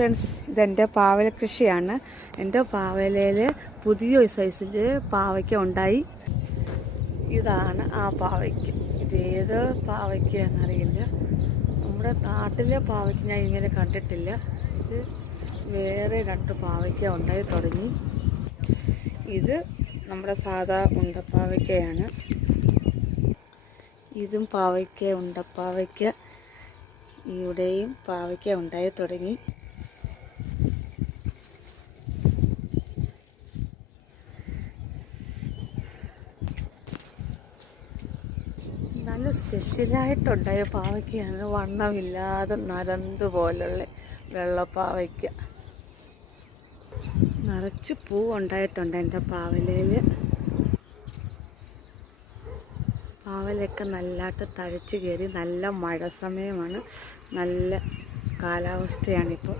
Friends, ഇതെൻ്റെ പാവല കൃഷിയാണ്. എൻ്റെ പാവലയിൽ പുതിയൊരു സൈസിൽ പാവയ്ക്ക ഉണ്ടായി. ഇതാണ് ആ പാവയ്ക്ക. ഇതേത് പാവയ്ക്കയെന്നറിയില്ല. നമ്മുടെ നാട്ടിലെ പാവയ്ക്ക ഞാൻ ഇങ്ങനെ കണ്ടിട്ടില്ല. ഇത് വേറെ 2 പാവയ്ക്ക ഉണ്ടായി തുടങ്ങി. ഇത് നമ്മുടെ സാധാ ഉണ്ടപ്പാവയ്ക്കയാണ്. ഇതും പാവയ്ക്ക, ഉണ്ടപ്പാവയ്ക്ക. ഇവിടെയും പാവയ്ക്ക ഉണ്ടായി തുടങ്ങി. നല്ല സ്പെഷ്യലായിട്ടുണ്ടായ പാവയ്ക്കയാണ്. വണ്ണമില്ലാതെ നരന്ത് പോലുള്ള വെള്ളപ്പാവയ്ക്ക. നിറച്ച് പൂ ഉണ്ടായിട്ടുണ്ട് എൻ്റെ പാവലയിൽ. പാവലൊക്കെ നല്ലതായിട്ട് തഴച്ച് കയറി. നല്ല മഴ സമയമാണ്, നല്ല കാലാവസ്ഥയാണിപ്പോൾ.